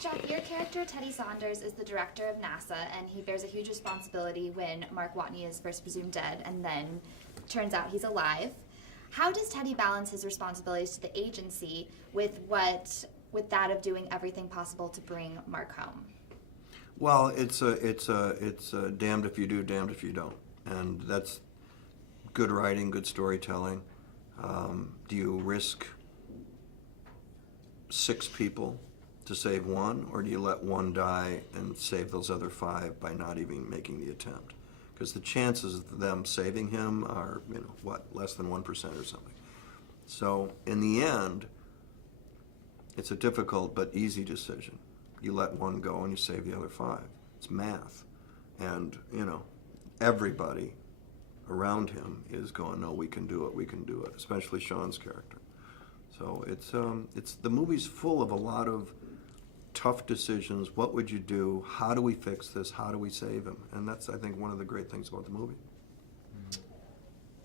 Jeff, your character, Teddy Saunders, is the director of NASA, and he bears a huge responsibility when Mark Watney is first presumed dead, and then turns out he's alive. How does Teddy balance his responsibilities to the agency with that of doing everything possible to bring Mark home? Well, it's damned if you do, damned if you don't, and that's good writing, good storytelling. Do you risk 6 people to save one, or do you let one die and save those other 5 by not even making the attempt? Because the chances of them saving him are, less than 1% or something. So in the end, it's a difficult but easy decision. You let one go and you save the other 5. It's math. And, everybody around him is going, no, we can do it, especially Sean's character. So it's the movie's full of a lot of tough decisions. What would you do? How do we fix this? How do we save him? And that's, I think, one of the great things about the movie.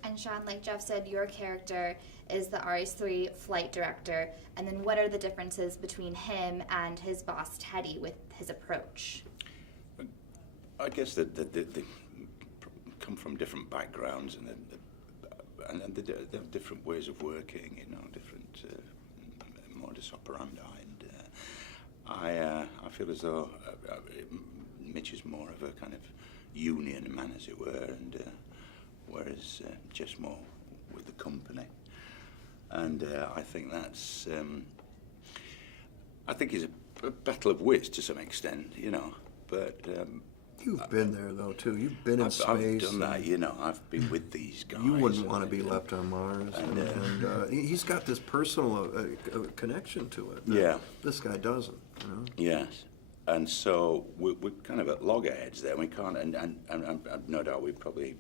And Sean, like Jeff said, your character is the RH-3 flight director. And then what are the differences between him and his boss, Teddy, with his approach? I guess that they come from different backgrounds, and they have different ways of working, different modus operandi. And I feel as though Mitch is more of a kind of union man, as it were, and whereas Jeff's more with the company. And I think that's, I think it's a battle of wits to some extent, but... You've been there, though, too. You've been in space. I've done that, I've been with these guys. You wouldn't want to be left on Mars. And he's got this personal connection to it. Yeah. This guy doesn't, Yes. And so we're kind of at loggerheads there. We can't, and no doubt we've probably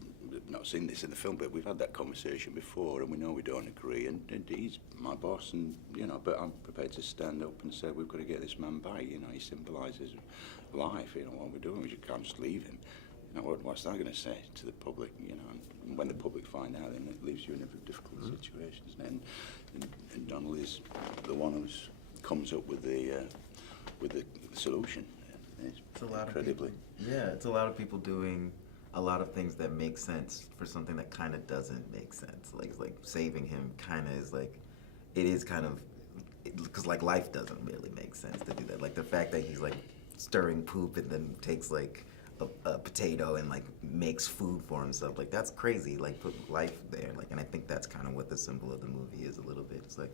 not seen this in the film, but we've had that conversation before, and we know we don't agree. And he's my boss, and but I'm prepared to stand up and say we've got to get this man back. He symbolises life. What we're doing, we can't just leave him. What's that going to say to the public? And when the public find out, then it leaves you in a difficult situations. And Donald is the one who comes up with the solution. It's a lot incredibly. Of people, it's a lot of people doing a lot of things that make sense for something that kind of doesn't make sense. Like saving him kind of is like, it is kind of, because like life doesn't really make sense to do that. Like the fact that he's like stirring poop and then takes like a potato and like makes food for himself, like that's crazy. Like put life there. Like, and I think that's kind of what the symbol of the movie is a little bit. It's like,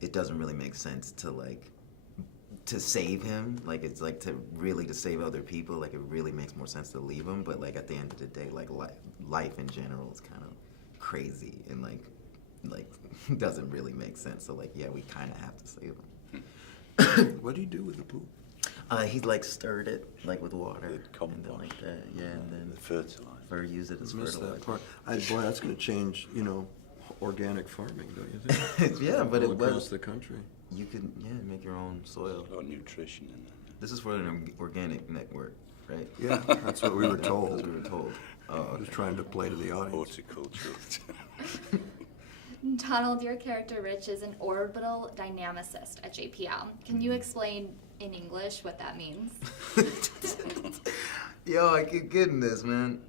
it doesn't really make sense to save him. Like it's like to save other people. Like it really makes more sense to leave him. But like at the end of the day, like life in general is kind of crazy and like doesn't really make sense. So like we kind of have to save him. What do you do with the poop? He like stirred it like with water and then like that, and then the fertilizer. Or use it as fertilizer. That part. Boy, that's going to change, organic farming, don't you think? Yeah, but all across the country. You can make your own soil. A lot of nutrition in that. This is for an organic network, right? Yeah, that's what we were told. That's what we were told. Oh, I was trying to play to the audience. Horticulture. Donald, your character Rich is an orbital dynamicist at JPL. Can you explain in English what that means? Yo, I keep getting this, man.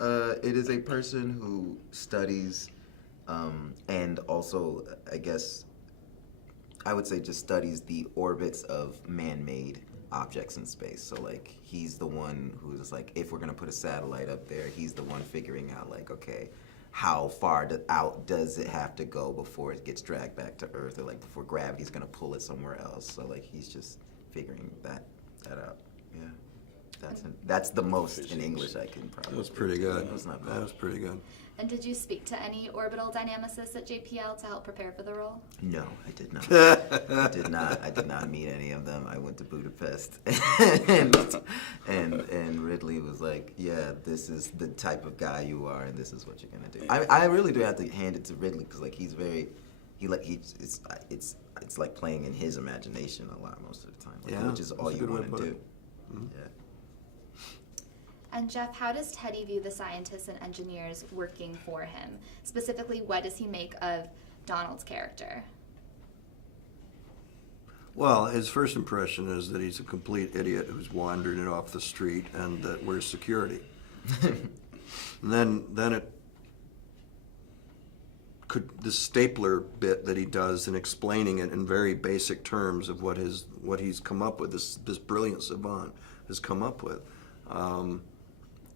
It is a person who studies, and also, I guess, I would say just studies the orbits of man-made objects in space. So, like, he's the one who's like, if we're gonna put a satellite up there, he's the one figuring out, like, okay, how far out does it have to go before it gets dragged back to Earth, or like before gravity's gonna pull it somewhere else. So, like, he's just figuring that out. Yeah, that's the most in English I can probably. That was pretty good. That was not bad. That was pretty good. And did you speak to any orbital dynamicists at JPL to help prepare for the role? No, I did not. I did not meet any of them. I went to Budapest, and Ridley was like, "Yeah, this is the type of guy you are, and this is what you're gonna do." I really do have to hand it to Ridley because like it's like playing in his imagination a lot most of the time, like, which is all you want to do. Mm-hmm. Yeah. And Jeff, how does Teddy view the scientists and engineers working for him? Specifically, what does he make of Donald's character? Well, his first impression is that he's a complete idiot who's wandered it off the street and that where's security. And then it could, the stapler bit that he does in explaining it in very basic terms of what he's come up with, this brilliant savant has come up with.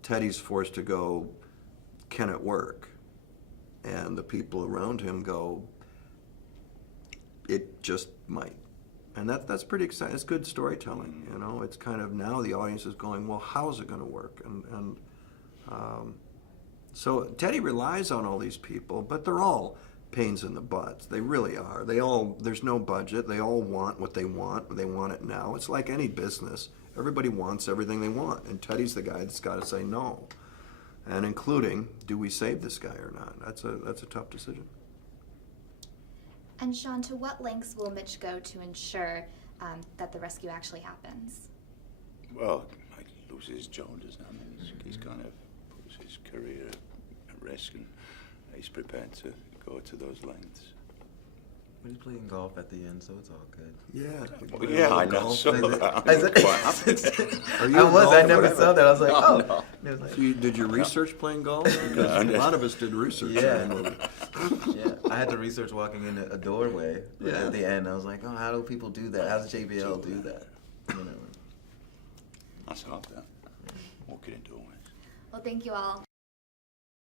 Teddy's forced to go, can it work? And the people around him go, it just might. And that's pretty exciting. It's good storytelling, you know. It's kind of, now the audience is going, well, how is it going to work? So Teddy relies on all these people, but they're all pains in the butts. They really are. There's no budget. They all want what they want. They want it now. It's like any business. Everybody wants everything they want, and Teddy's the guy that's got to say no, and including, do we save this guy or not? That's a tough decision. And Sean, to what lengths will Mitch go to ensure that the rescue actually happens? Well, he loses his job, doesn't he? I mean, he's kind of puts his career at risk, and he's prepared to go to those lengths. But he's playing golf at the end, so it's all good. Yeah. Well, yeah, I know. Golf. So Are you I a was. I golfer? never saw that. I was like, No, oh. no. And it was like, So did you research playing golf? Because a lot of us did research. Yeah. in the movie. yeah, I had to research walking in a doorway. But Yeah. at the end, I was like, oh, how do people do that? How does JBL do that? You know. That's hard, that. Walking in doorways. Well, thank you all.